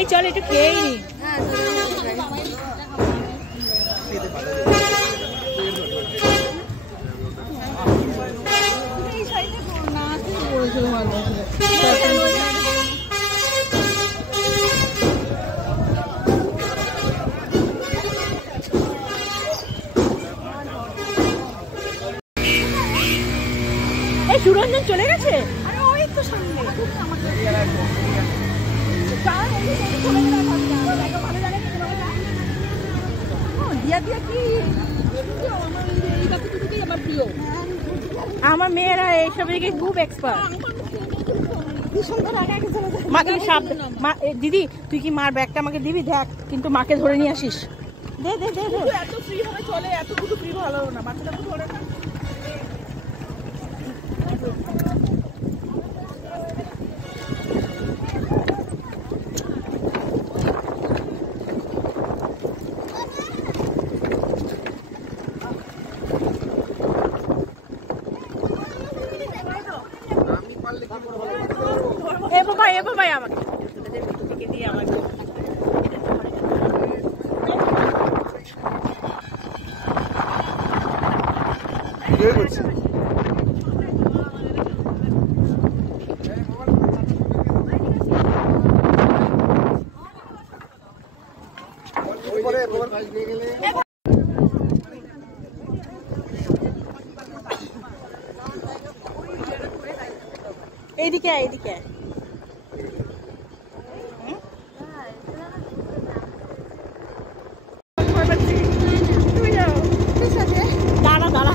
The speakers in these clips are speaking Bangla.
এই চল একটু খেয়েই নি। এই সুরঞ্জন চলে গেছে। আরে ওই তো সামনে আমার মেয়েরা এইসব দিকে খুব এক্সপার্ট। মাকে দিদি তুই কি মার ব্যাগটা আমাকে দিবি দেখ, কিন্তু মাকে ধরে নিয়ে আসিস। দে দে দে এত ফ্রি হবে চলে, এত কিছু ফ্রি ভালো না, বাচ্চাটা তো ধরে না। এ বাবা আমাকে দিয়ে আমাকে এইদিকে এইদিকে দাঁড়া দাঁড়া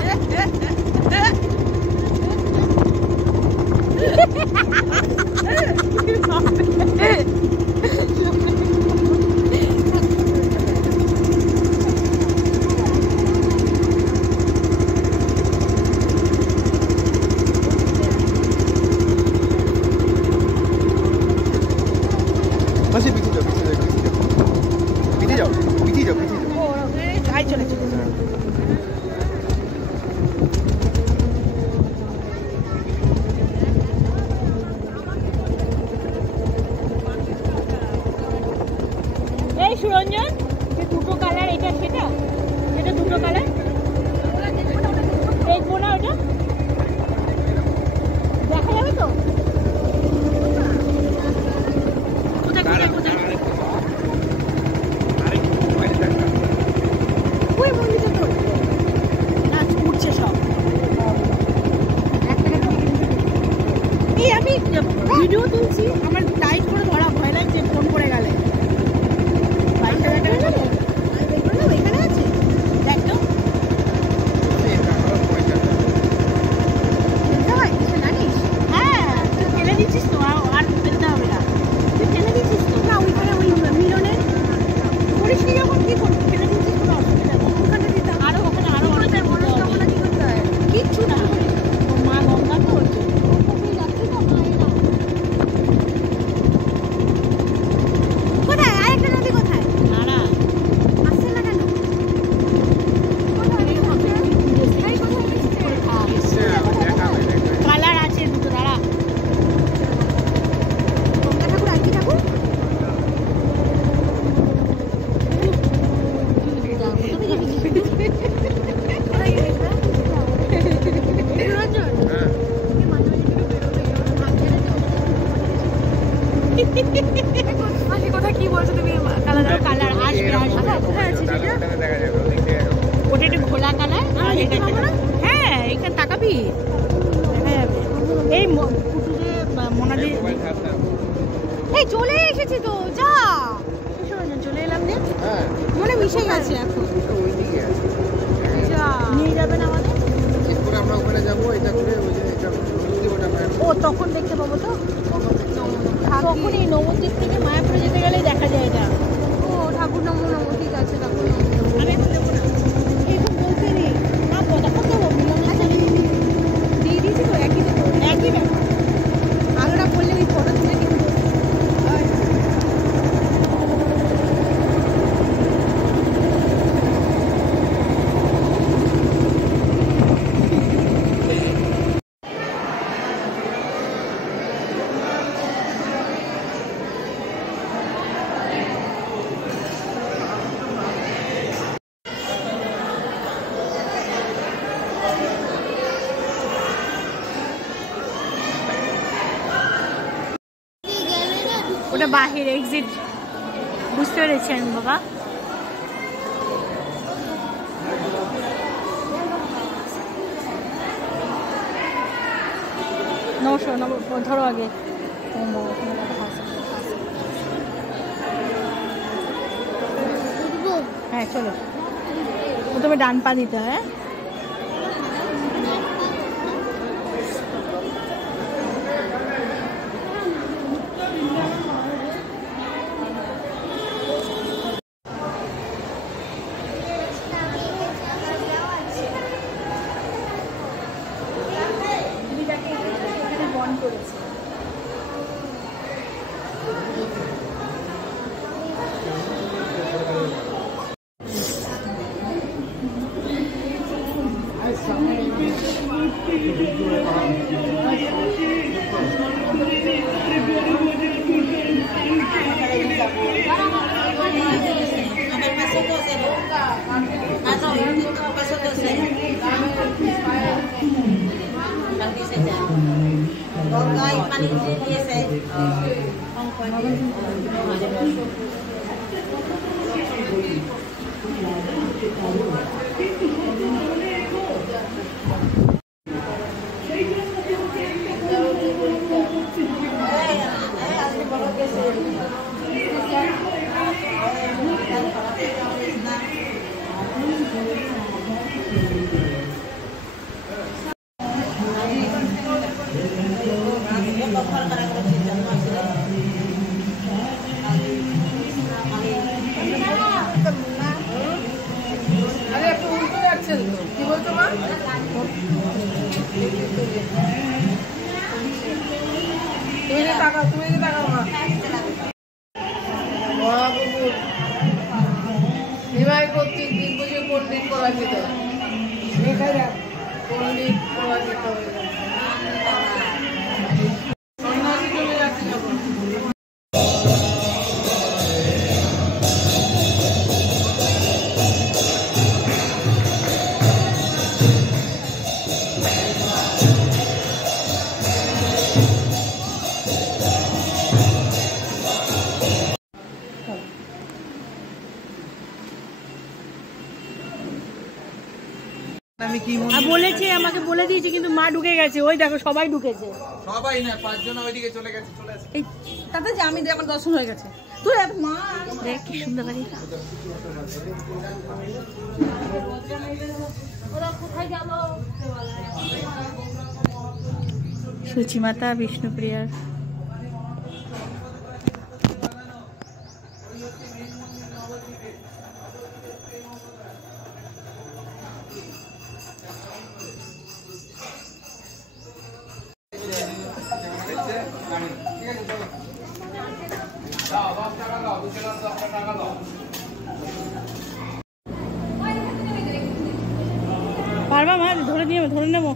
সুরঞ্জন দুটো কালার, এটা সেটা, এটা দুটো কালার দেখবো না, ওটা দেখা যাবে তো। উঠছে সব। এই আমি ভিডিও তুলছি, আমার টাইট করে ধরা ভয় লাগছে ফোন করে গেলে। কি বলছো তুমি? কালার আসবে ওটা একটু ঘোলা কালার। হ্যাঁ এখানে তাকাবি, এই মোনাদি এই চলে এসেছি তো, যা চলে এলাম যে মনে মিশে গেছে। এখন নিয়ে যাবেন আমাদের, আমরা ওখানে যাবো, এটা করে ও তখন দেখতে পাবো তো। তখন এই নবদ্বীপ থেকে মায়াপুরে যেতে গেলেই দেখা যায় এটা। ও ঠাকুর নমো নমো, ঠিক আছে ঠাকুর নমো। আমি এখন দেবো না, এখন বলতে নেই না, তখন দেবো দিয়ে দিয়েছি তো, একই ব্যাপার। আলোটা করলে ওই ফটো তুলে কিন্তু ওটা বাহির এক্সিট, বুঝতে পেরেছি আমি বাবা। নশো ধরো আগে। হ্যাঁ চলো, প্রথমে ডান পা দিতে হয়। বলেছে, আমাকে বলে দিয়েছে, কিন্তু মা ঢুকে গেছে। ওই দেখো সবাই ঢুকেছে, সবাই না 5 জন ওইদিকে চলে গেছে। তাতে যে আমি আমার দর্শন হয়ে গেছে। তুই মা দেখ কি সুন্দর বাড়ি। সুচিমাতা বিষ্ণুপ্রিয়ার পারবা মা? ধরে নেবো।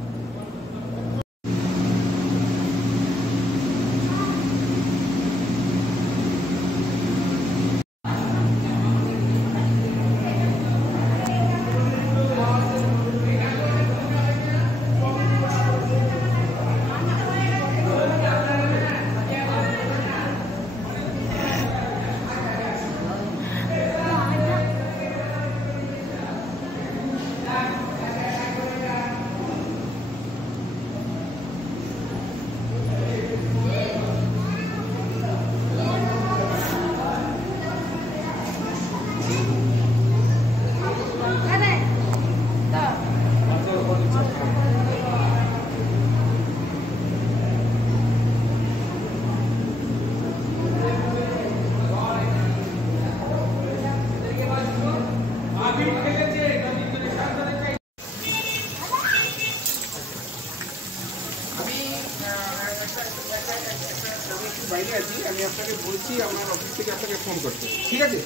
বাইরে আছি, আমি আপনাকে বলছি আমার অফিস থেকে আপনাকে ফোন করতে, ঠিক আছে?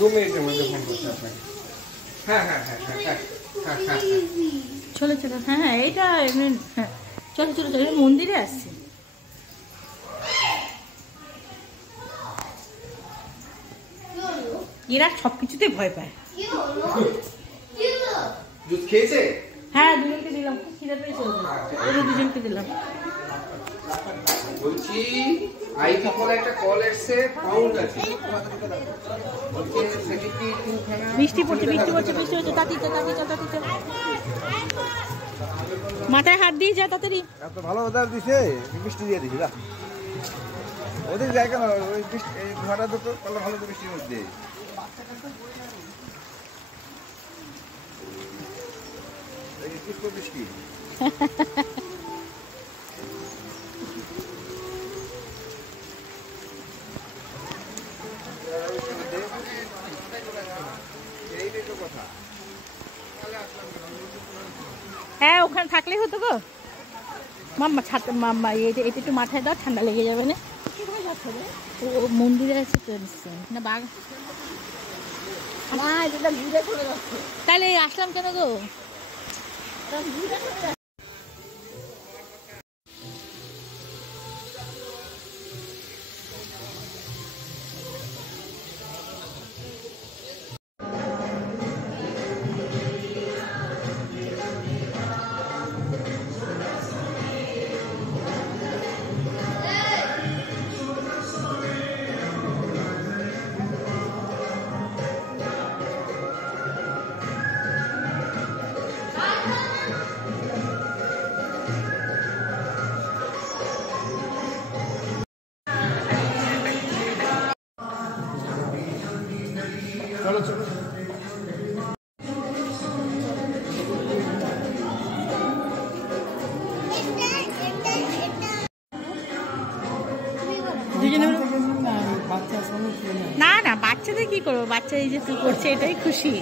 2 মিনিটের মধ্যে ফোন করতে আপনাকে। হ্যাঁ হ্যাঁ হ্যাঁ হ্যাঁ হ্যাঁ হ্যাঁ হ্যাঁ চলো চলো। হ্যাঁ হ্যাঁ এইটা হ্যাঁ চলো চলো চলো, মন্দিরে আসছি। এরা সবকিছুতে ভয় পায়। দুধ খেয়েছে? হ্যাঁ দুজনকে দিলাম, খুব খিদে পেয়েছে, দুজনকে দিলাম। বলছি আইভি বলে একটা কল এসছে, পাউন্ড আছে। ওকে 72 খানা। বৃষ্টি পড়ছে তাড়াতাড়ি মাথায় হাত দিয়ে যা তাড়াতাড়ি। এত ভালো ওদের দিছে, বৃষ্টি দিয়ে দিছে। ওদের জায়গা না, ওই বৃষ্টি এই ঘোড়া দুটো ভালো ভালো বৃষ্টির মধ্যে। এই পুষ্প বৃষ্টি। এইটাই তো কথা। হ্যাঁ ওখানে থাকলেই হতো গো। মাম্মা ছাতা, মাম্মা এটা একটু মাথায় দাও, ঠান্ডা লেগে যাবে না। ও মন্দিরে আছে তো না বাঘ। তাহলে আসলাম কেন গো? চলো চলো। না না বাচ্চাদের কি করবো, বাচ্চা এই যে তুই করছে এটাই খুশি।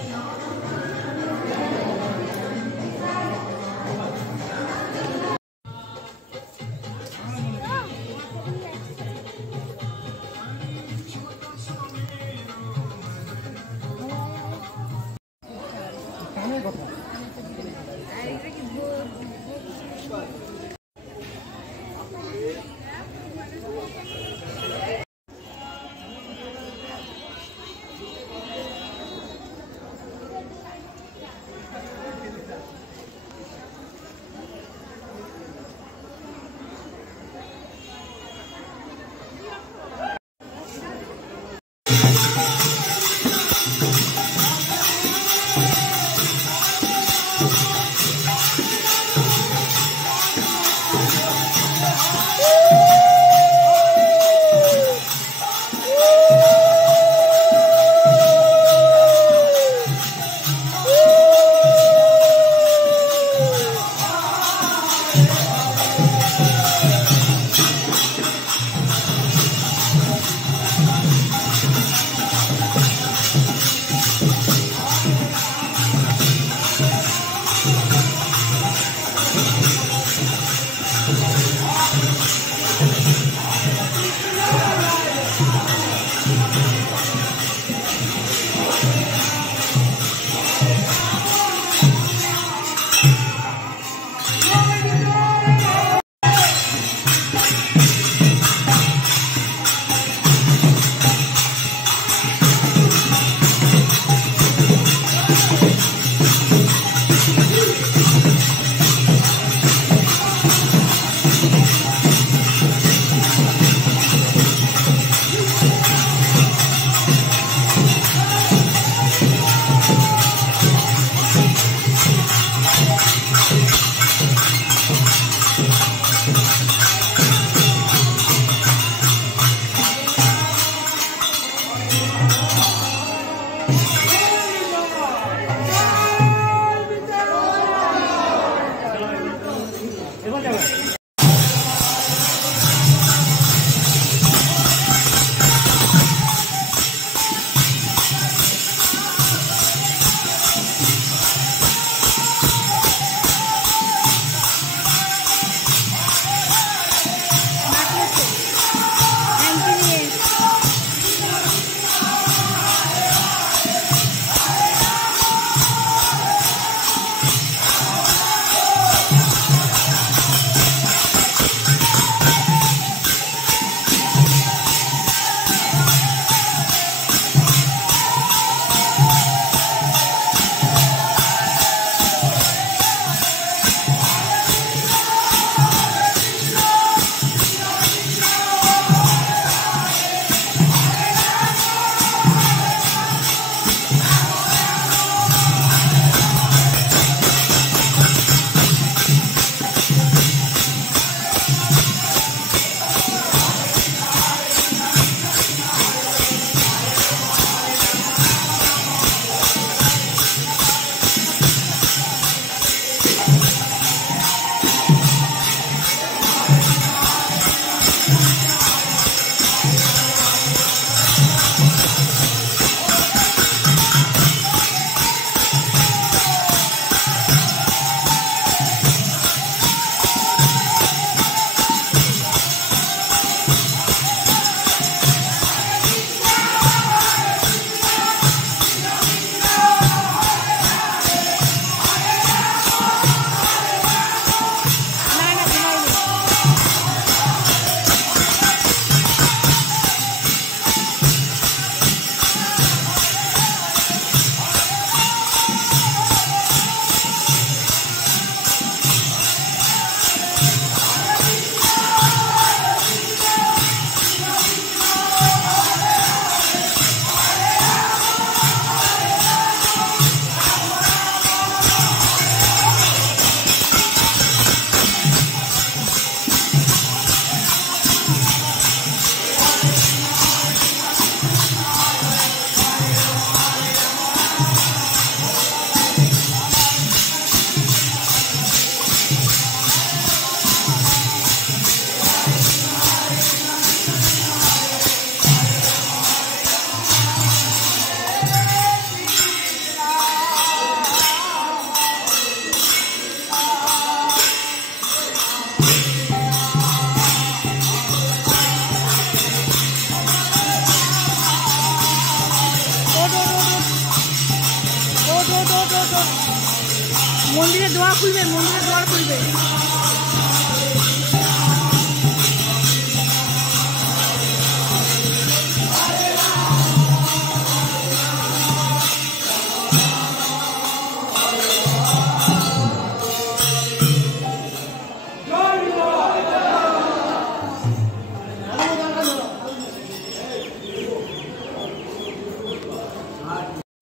মন্দিরে দোয়া খুলবে, মন্দিরে দোয়ার খুলবে।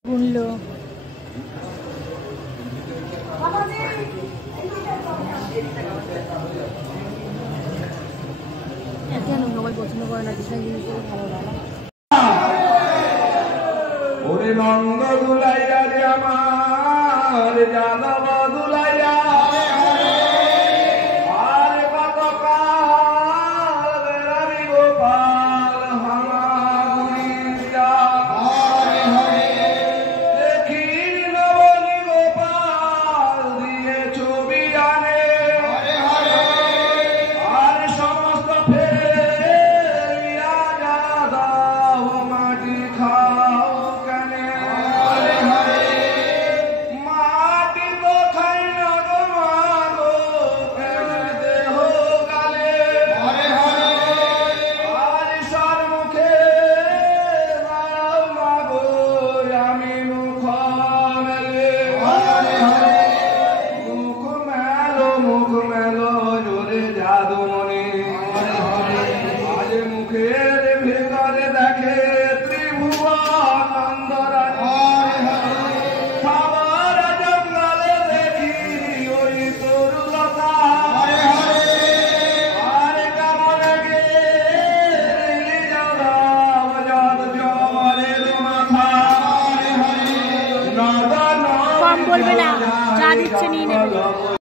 গুনলো কেন সবাই পছন্দ করে না, কৃষ্ণ জিনিস ভালো লাগে। ওরে নন্দ দুলাইয়া রে আমার জানব